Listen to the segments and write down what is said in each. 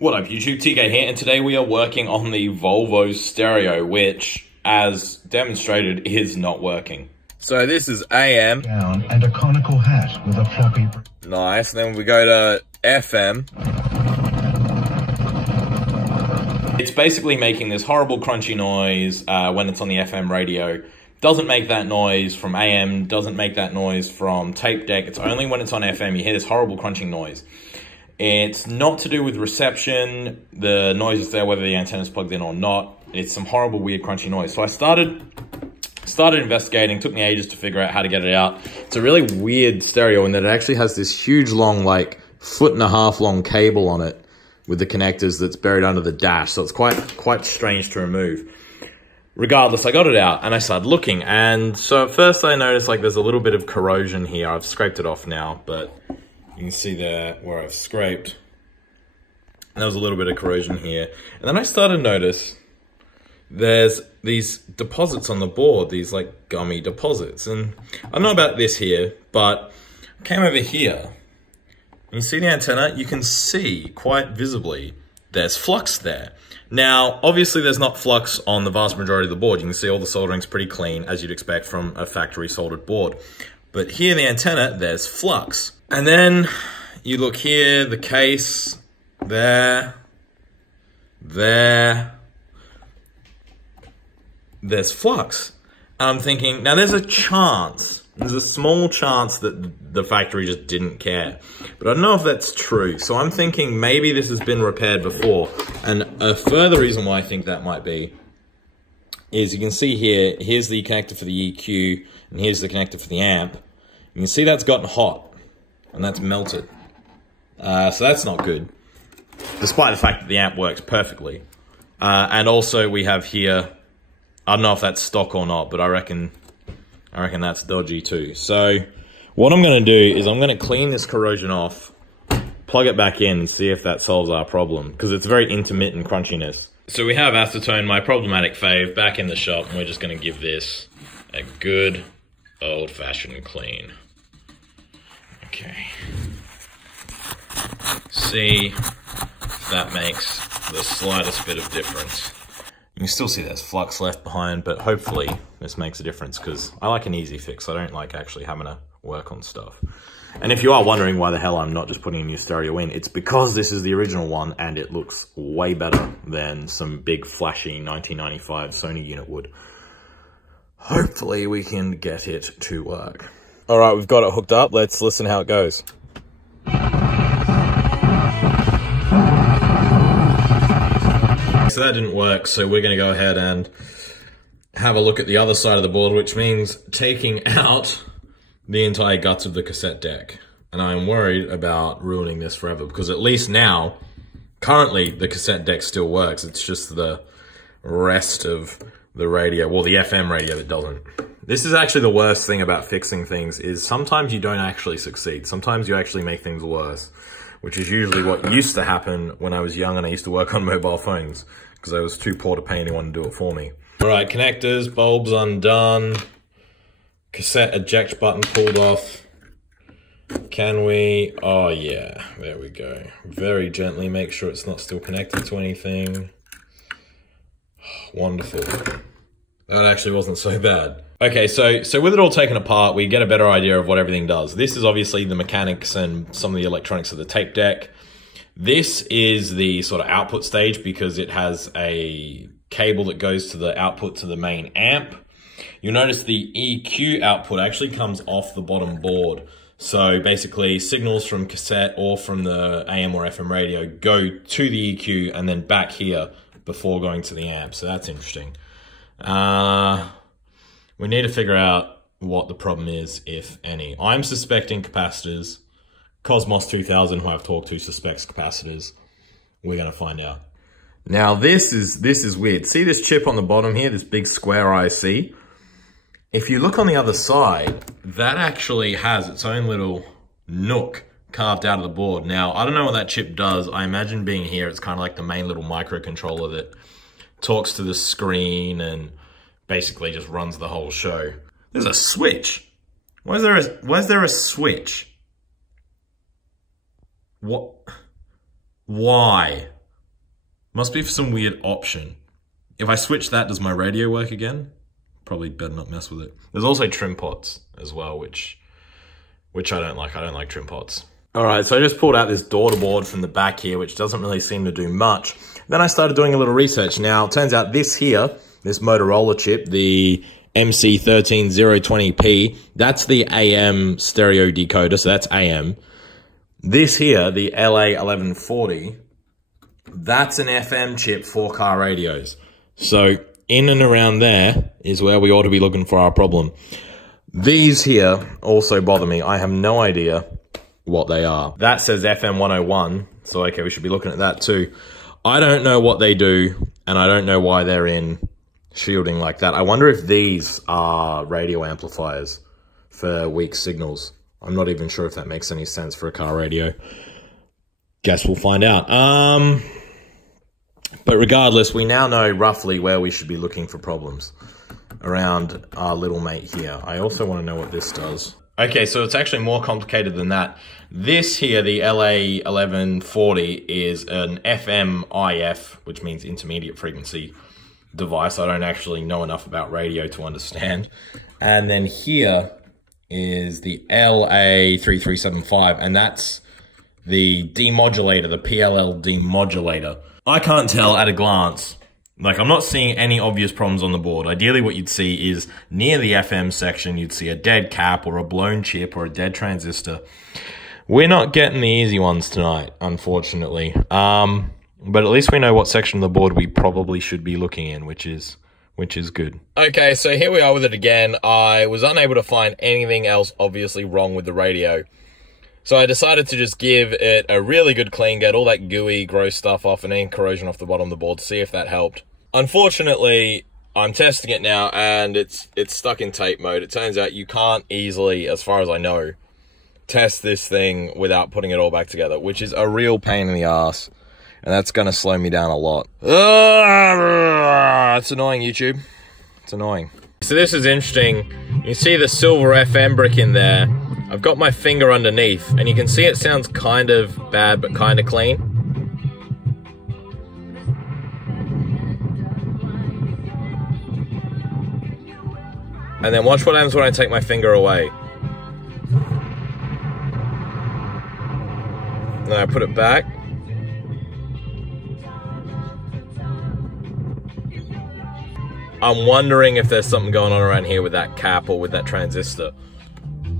What up YouTube, TK here, and today we are working on the Volvo stereo, which, as demonstrated, is not working. So this is AM. Down and a conical hat with a floppy... Nice, then we go to FM. It's basically making this horrible crunchy noise when it's on the FM radio. Doesn't make that noise from AM, doesn't make that noise from tape deck. It's only when it's on FM you hear this horrible crunching noise. It's not to do with reception. The noise is there whether the antenna's plugged in or not. It's some horrible, weird, crunchy noise. So I started investigating. Took me ages to figure out how to get it out. It's a really weird stereo in that it actually has this huge long, like 1.5 long cable on it with the connectors that's buried under the dash. So it's quite strange to remove. Regardless, I got it out and I started looking. And so at first I noticed like there's a little bit of corrosion here. I've scraped it off now, but you can see there where I've scraped. And there was a little bit of corrosion here. And then I started to notice there's these deposits on the board, these like gummy deposits. And I don't know about this here, but I came over here. And you see the antenna? You can see quite visibly there's flux there. Now, obviously there's not flux on the vast majority of the board. You can see all the soldering's pretty clean, as you'd expect from a factory soldered board. But here, the antenna, there's flux. And then you look here, the case, there's flux. And I'm thinking, now there's a small chance that the factory just didn't care. But I don't know if that's true. So I'm thinking maybe this has been repaired before. And a further reason why I think that might be is you can see here, here's the connector for the EQ, and here's the connector for the amp. You can see that's gotten hot, and that's melted. So that's not good, despite the fact that the amp works perfectly. And also we have here, I don't know if that's stock or not, but I reckon that's dodgy too. So what I'm gonna do is I'm gonna clean this corrosion off, plug it back in and see if that solves our problem, because it's very intermittent crunchiness. So we have acetone, my problematic fave, back in the shop, and we're just gonna give this a good old-fashioned clean. Okay. See if that makes the slightest bit of difference. You can still see there's flux left behind, but hopefully this makes a difference, because I like an easy fix. I don't like actually having to work on stuff. And if you are wondering why the hell I'm not just putting a new stereo in, it's because this is the original one and it looks way better than some big flashy 1995 Sony unit would. Hopefully we can get it to work. All right, we've got it hooked up. Let's listen how it goes. So that didn't work, so we're gonna go ahead and have a look at the other side of the board, which means taking out the entire guts of the cassette deck. And I'm worried about ruining this forever, because at least now, currently the cassette deck still works. It's just the rest of the radio, well, the FM radio that doesn't. This is actually the worst thing about fixing things, is sometimes you don't actually succeed. Sometimes you actually make things worse, which is usually what used to happen when I was young and I used to work on mobile phones, because I was too poor to pay anyone to do it for me. All right, connectors, bulbs undone, cassette eject button pulled off. Can we, oh yeah, there we go. Very gently make sure it's not still connected to anything. Wonderful. That actually wasn't so bad. Okay, so with it all taken apart, we get a better idea of what everything does. This is obviously the mechanics and some of the electronics of the tape deck. This is the sort of output stage, because it has a cable that goes to the output to the main amp. You'll notice the EQ output actually comes off the bottom board. So basically signals from cassette or from the AM or FM radio go to the EQ and then back here before going to the amp. So that's interesting. We need to figure out what the problem is, if any. I'm suspecting capacitors. Cosmos 2000, who I've talked to, suspects capacitors. We're gonna find out. Now this is weird. See this chip on the bottom here, this big square IC? If you look on the other side, that actually has its own little nook carved out of the board. Now, I don't know what that chip does. I imagine being here, it's kind of like the main little microcontroller that talks to the screen and basically just runs the whole show. There's a switch. Why is there a switch? What? Why? Must be for some weird option. If I switch that, does my radio work again? Probably better not mess with it. There's also trim pots as well, which I don't like. I don't like trim pots. All right, so I just pulled out this daughter board from the back here, which doesn't really seem to do much. Then I started doing a little research. Now, it turns out this here, this Motorola chip, the MC13020P, that's the AM stereo decoder, so that's AM. This here, the LA1140, that's an FM chip for car radios. So in and around there is where we ought to be looking for our problem. These here also bother me. I have no idea what they are. That says FM 101, so okay, we should be looking at that too. I don't know what they do, and I don't know why they're in shielding like that. I wonder if these are radio amplifiers for weak signals. I'm not even sure if that makes any sense for a car radio. Guess we'll find out. But regardless, we now know roughly where we should be looking for problems around our little mate here. I also want to know what this does. Okay, so it's actually more complicated than that. This here, the LA1140, is an FM-IF, which means intermediate frequency device. I don't actually know enough about radio to understand. And then here is the LA3375, and that's the demodulator, the PLL demodulator. I can't tell at a glance. Like, I'm not seeing any obvious problems on the board. Ideally, what you'd see is near the FM section, you'd see a dead cap or a blown chip or a dead transistor. We're not getting the easy ones tonight, unfortunately. But at least we know what section of the board we probably should be looking in, which is good. Okay, so here we are with it again. I was unable to find anything else obviously wrong with the radio. So I decided to just give it a really good clean, get all that gooey, gross stuff off and any corrosion off the bottom of the board to see if that helped. Unfortunately, I'm testing it now and it's stuck in tape mode. It turns out you can't easily, as far as I know, test this thing without putting it all back together, which is a real pain in the ass. And that's going to slow me down a lot. It's annoying, YouTube. It's annoying. So this is interesting. You see the silver FM brick in there. I've got my finger underneath, and you can see it sounds kind of bad, but kind of clean. And then watch what happens when I take my finger away. Then I put it back. I'm wondering if there's something going on around here with that cap or with that transistor.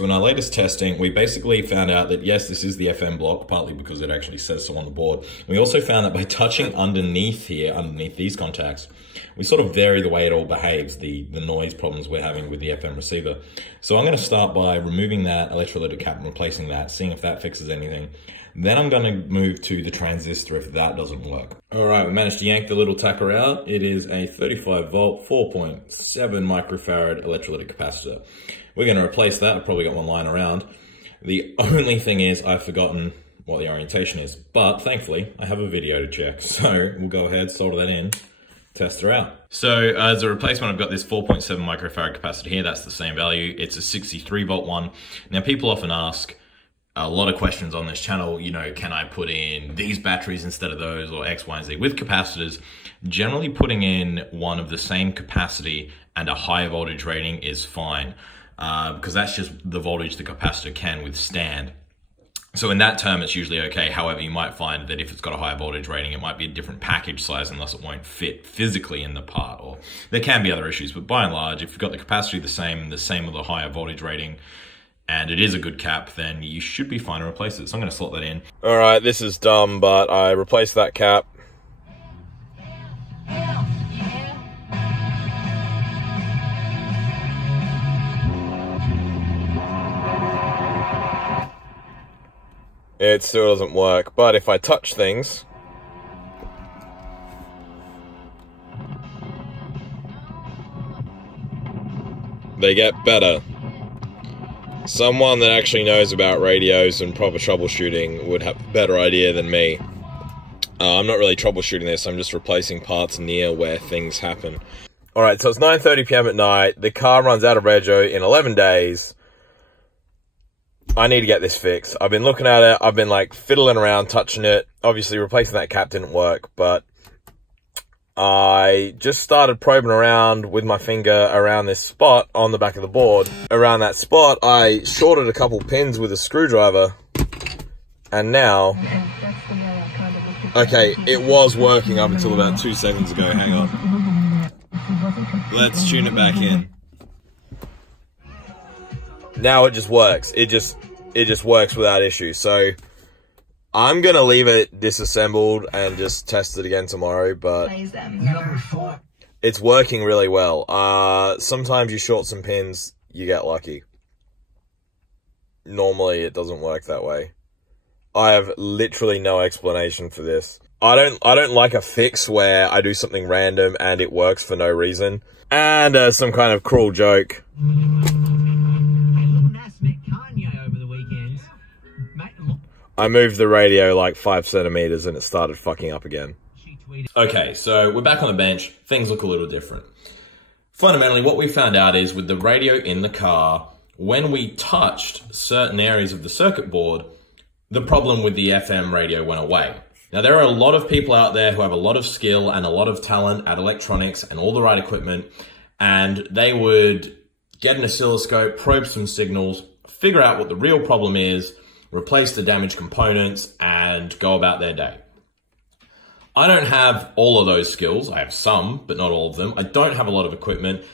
In our latest testing, we basically found out that yes, this is the FM block, partly because it actually says so on the board. We also found that by touching underneath here, underneath these contacts, we sort of vary the way it all behaves, the noise problems we're having with the FM receiver. So I'm going to start by removing that electrolytic cap and replacing that, seeing if that fixes anything. Then I'm going to move to the transistor if that doesn't work. All right, we managed to yank the little tacker out. It is a 35 volt, 4.7 microfarad electrolytic capacitor. We're going to replace that. I've probably got one lying around. The only thing is I've forgotten what the orientation is, but thankfully I have a video to check. So we'll go ahead, solder that in, test her out. So as a replacement, I've got this 4.7 microfarad capacitor here. That's the same value. It's a 63 volt one. Now people often ask a lot of questions on this channel, you know, can I put in these batteries instead of those or X, Y, and Z? With capacitors, generally putting in one of the same capacity and a higher voltage rating is fine. Because that's just the voltage the capacitor can withstand. So in that term, it's usually okay. However, you might find that if it's got a higher voltage rating, it might be a different package size and thus it won't fit physically in the part. Or there can be other issues, but by and large, if you've got the capacity the same with a higher voltage rating, and it is a good cap, then you should be fine to replace it. So I'm going to slot that in. All right, this is dumb, but I replaced that cap. It still doesn't work, but if I touch things, they get better. Someone that actually knows about radios and proper troubleshooting would have a better idea than me. I'm not really troubleshooting this, I'm just replacing parts near where things happen. Alright, so it's 9:30 PM at night, the car runs out of rego in 11 days. I need to get this fixed. I've been looking at it, I've been like fiddling around, touching it. Obviously replacing that cap didn't work, but I just started probing around with my finger around this spot on the back of the board. Around that spot, I shorted a couple pins with a screwdriver, and now... Okay, it was working up until about 2 seconds ago. Hang on. Let's tune it back in. Now it just works. It just works without issue. So I'm gonna leave it disassembled and just test it again tomorrow, but it's working really well. Sometimes you short some pins, you get lucky. Normally it doesn't work that way. I have literally no explanation for this. I don't like a fix where I do something random and it works for no reason. And some kind of cruel joke. I moved the radio like 5 centimeters and it started fucking up again. Okay, so we're back on the bench. Things look a little different. Fundamentally, what we found out is with the radio in the car, when we touched certain areas of the circuit board, the problem with the FM radio went away. Now, there are a lot of people out there who have a lot of skill and a lot of talent at electronics and all the right equipment, and they would get an oscilloscope, probe some signals, figure out what the real problem is, replace the damaged components, and go about their day. I don't have all of those skills. I have some, but not all of them. I don't have a lot of equipment.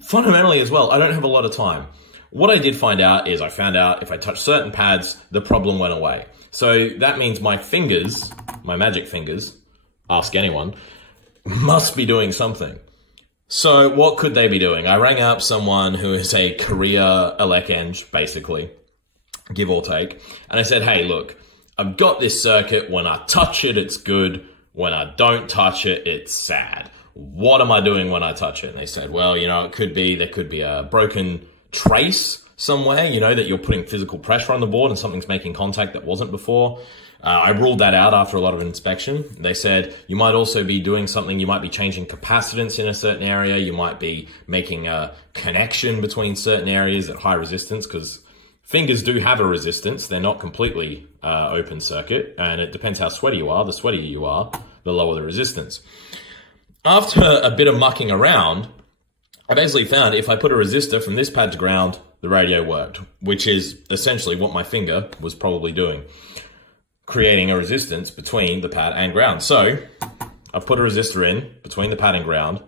Fundamentally as well, I don't have a lot of time. What I did find out is I found out if I touched certain pads, the problem went away. So that means my fingers, my magic fingers, ask anyone, must be doing something. So what could they be doing? I rang up someone who is a career elec-eng, basically, give or take. And I said, hey, look, I've got this circuit. When I touch it, it's good. When I don't touch it, it's sad. What am I doing when I touch it? And they said, well, you know, there could be a broken trace somewhere, you know, that you're putting physical pressure on the board and something's making contact that wasn't before. I ruled that out after a lot of inspection. They said you might also be doing something, you might be changing capacitance in a certain area, you might be making a connection between certain areas at high resistance, because fingers do have a resistance. They're not completely open circuit, and it depends how sweaty you are. The sweatier you are, the lower the resistance. After a bit of mucking around, I basically found if I put a resistor from this pad to ground, the radio worked, which is essentially what my finger was probably doing, creating a resistance between the pad and ground. So I've put a resistor in between the pad and ground.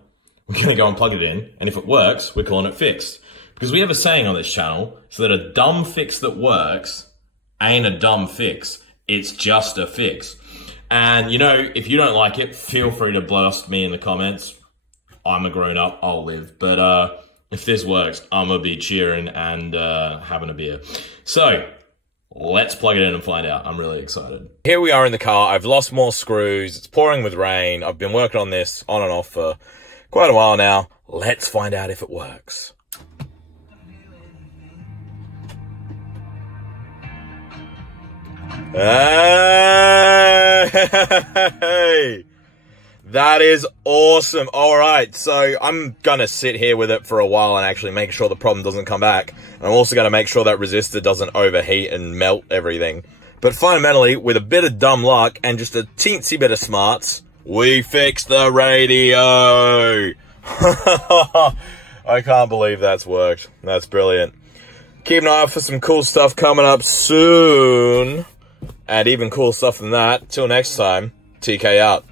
We're going to go and plug it in, and if it works, we're calling it fixed. Because we have a saying on this channel, so that a dumb fix that works ain't a dumb fix. It's just a fix. And, you know, if you don't like it, feel free to blast me in the comments. I'm a grown-up, I'll live. But if this works, I'm going to be cheering and having a beer. So, let's plug it in and find out. I'm really excited. Here we are in the car. I've lost more screws. It's pouring with rain. I've been working on this on and off for quite a while now. Let's find out if it works. Hey! That is awesome. All right, so I'm going to sit here with it for a while and actually make sure the problem doesn't come back. I'm also going to make sure that resistor doesn't overheat and melt everything. But fundamentally, with a bit of dumb luck and just a teensy bit of smarts, we fixed the radio. I can't believe that's worked. That's brilliant. Keep an eye out for some cool stuff coming up soon. And even cool stuff than that. Till next time, TK out.